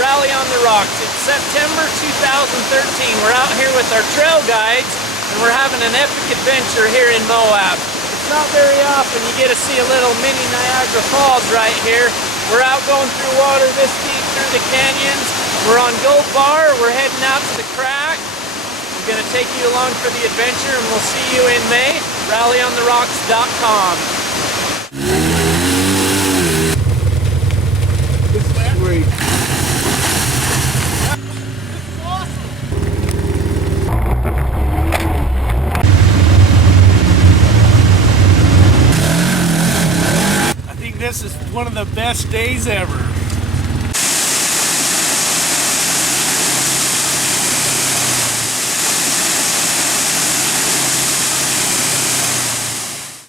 Rally on the Rocks. It's September 2013. We're out here with our trail guides and we're having an epic adventure here in Moab. It's not very often you get to see a little mini Niagara Falls right here. We're out going through water this deep through the canyons. We're on Gold Bar. We're heading out to the crack. We're going to take you along for the adventure and we'll see you in May. RallyOnTheRocks.com. This is great. I think this is one of the best days ever.